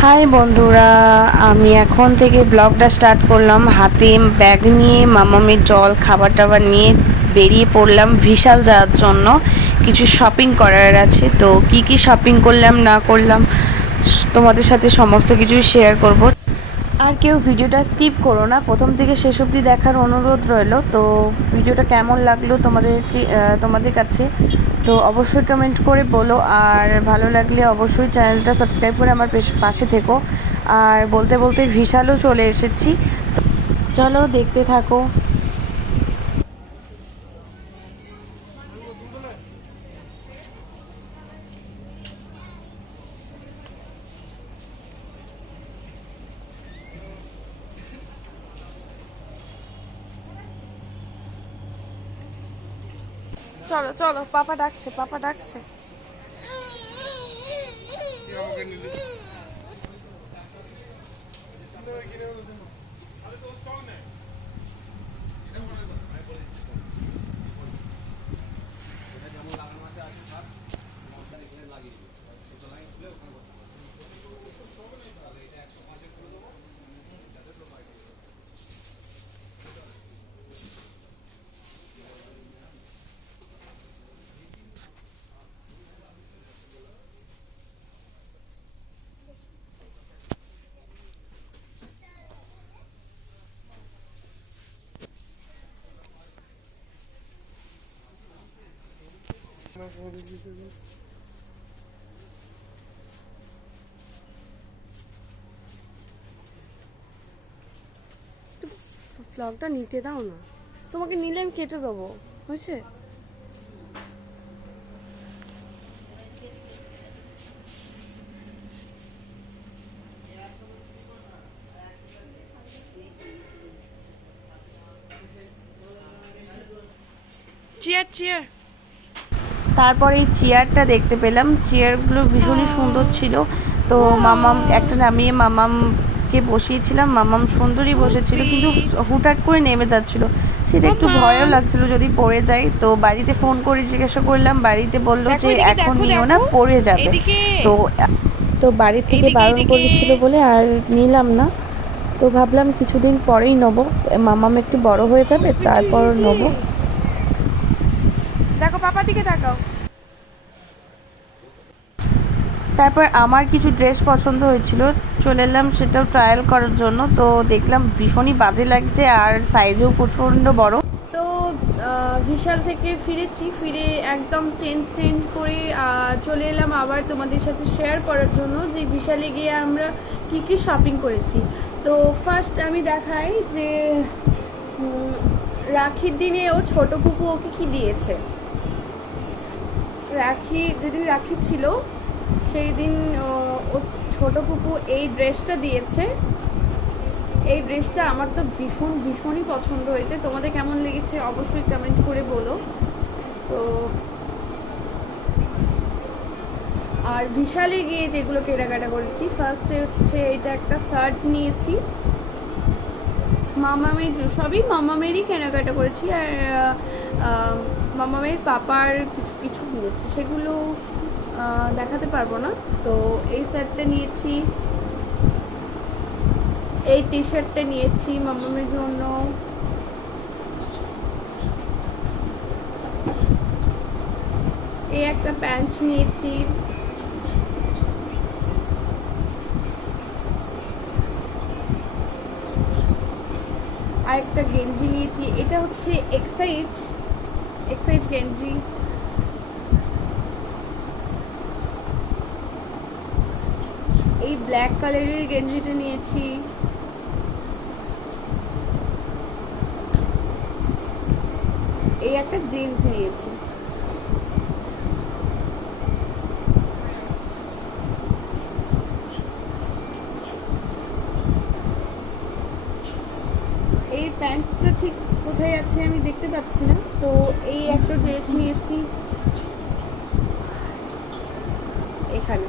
High বন্ধুরা। আমি এখন থেকে ব্লগটা স্টার্ট করলাম। হাতে ব্যাগ নিয়ে মামামের জল, খাবার টাবার নিয়ে বেরিয়ে পড়লাম ভিশাল যাওয়ার জন্য। কিছু শপিং করার আছে, তো কি কি শপিং করলাম, না করলাম, তোমাদের সাথে সমস্ত কিছুই শেয়ার করব। আর কেউ ভিডিওটা স্কিপ করো না। প্রথম থেকে শেষ অবধি দেখার অনুরোধ রইল। তো ভিডিওটা কেমন লাগল তোমাদের তোমাদের কাছে? তো অবশ্যই কমেন্ট করে বলো। আর ভালো লাগলে অবশ্যই চ্যানেলটা সাবস্ক্রাইব করে আমার পেশ- থেকো। আর বলতে বলতে ভিসালও চলে এসেছি। চলো দেখতে থাকো। চলো চলো পাপা ডাকছে পাপা ডাকছে। ব্লগটা নিতে দাও না। তোমাকে নিলে আমি কেটে দেবো। বুঝছে চেয়ার চেয়ার তারপরে এই চেয়ারটা দেখতে পেলাম। চেয়ারগুলো ভীষণই সুন্দর ছিল। তো মামাম একটা নামিয়ে মামামকে বসিয়েছিলাম। মামাম সুন্দরই বসেছিল কিন্তু হুটহাট করে নেমে যাচ্ছিল। সেটা একটু ভয়ও লাগছিল যদি পড়ে যায়। তো বাড়িতে ফোন করে জিজ্ঞাসা করলাম। বাড়িতে বলল যে এখন নিও না পড়ে যাবে। তো তো বাড়ির থেকে বারণ। করেছিল বলে আর নিলাম না। তো ভাবলাম কিছুদিন পরেই নেব। মামাম একটু বড় হয়ে যাবে তারপর নেব। দিকে তাকাও। তারপর আমার কিছু ড্রেস পছন্দ হয়েছিল, চলে এলাম সেটাও ট্রায়াল করার জন্য। তো দেখলাম ভীষণই বাজে লাগছে আর সাইজও প্রচণ্ড বড়। তো বিশাল থেকে ফিরেছি, ফিরে একদম চেঞ্জ চেঞ্জ করে চলে এলাম আবার তোমাদের সাথে শেয়ার করার জন্য যে বিশালে গিয়ে আমরা কি কি শপিং করেছি। তো ফার্স্ট আমি দেখাই যে রাখির দিনে ও ছোট পুপু ওকে কি দিয়েছে। রাখি, যেদিন রাখি ছিল, সেই দিন, ও ছোটো পুপু এই ড্রেসটা দিয়েছে। এই ড্রেসটা আমার তো ভীষণ, ভীষণই পছন্দ হয়েছে। তোমাদের কেমন লেগেছে অবশ্যই কমেন্ট করে বলো। তো, আর বিশালে গিয়ে যেগুলো কেনাকাটা করেছি ফার্স্টে হচ্ছে এটা একটা শার্ট নিয়েছি। মামামের, সবই মামামেরই কেনাকাটা করেছি। আর মামামের পাপার কিছু কিছু নিয়েছি সেগুলো দেখাতে পারব না। তো এই শার্টটা নিয়েছি, এই টি শার্টটা নিয়েছি মামামের জন্য। এই একটা প্যান্ট নিয়েছি। আর একটা গেঞ্জি নিয়েছি। এটা হচ্ছে এক্সাইজ। এক্সাইজ গেঞ্জি এই ব্ল্যাক কালারের গেঞ্জিটা নিয়েছি। এই একটা জিন্স নিয়েছি এই প্যান্টটা ঠিক কোথায় আছে আমি দেখতে পাচ্ছি না। তো এই একটা ড্রেস নিয়েছি। এখানে।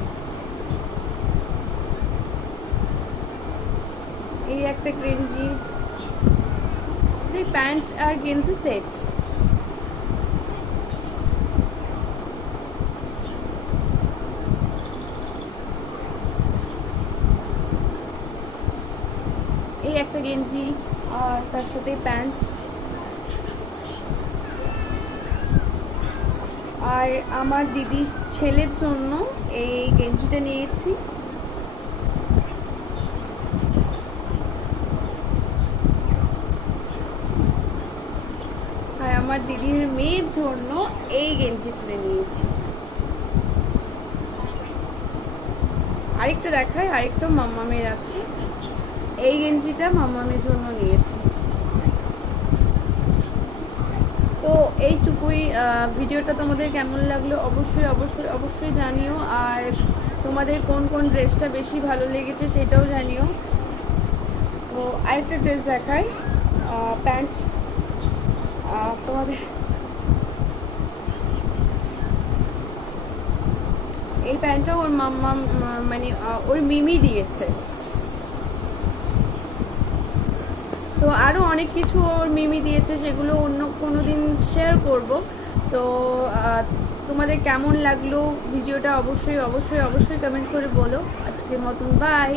এই একটা গেঞ্জি প্যান্ট আর গেঞ্জি সেট এই একটা গেঞ্জি। আর তার সাথে প্যান্ট। আর আমার দিদি ছেলের জন্য এই গেঞ্জিটা নিয়েছি। আর আমার দিদির মেয়ের জন্য এই গেঞ্জিটা নিয়েছি। আরেকটা দেখায় আরেকটা মাম্মামের আছে। এই গেঞ্জিটা মাম্মামের জন্য নিয়েছি। তো এইটুকুই ভিডিওটা তোমাদের কেমন লাগল অবশ্যই অবশ্যই অবশ্যই জানিও। আর তোমাদের কোন কোন ড্রেসটা বেশি ভালো লেগেছে সেটাও জানিও। তো আরেকটা ড্রেস দেখাই প্যান্ট। তোমাদের এই প্যান্টটা ওর মাম্মা মানে ওর মিমি দিয়েছে। তো আরও অনেক কিছু ওর মিমি দিয়েছে, সেগুলো অন্য কোনো দিন শেয়ার করব। তো তোমাদের কেমন লাগল? ভিডিওটা অবশ্যই অবশ্যই অবশ্যই কমেন্ট করে বলো। আজকের মতন বাই